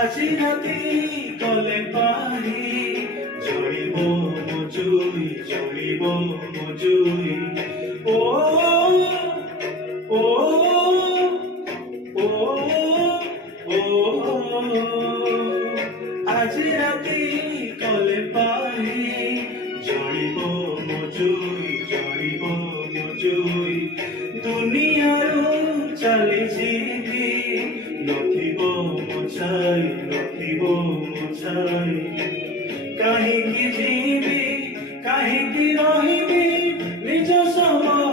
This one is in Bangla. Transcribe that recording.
আজি ৰাতি কলে পাৰি জ্বলিব মজুই জ্বলিব মজুই অ অ অ অ আজি ৰাতি কলে পাৰি জ্বলিব মজুই দুনিয়াৰো চালিছিবি নথিব মোছাই কাহিঁকি ଯିବି କାହିଁକି ରହିବି ନିଜ ସମୟ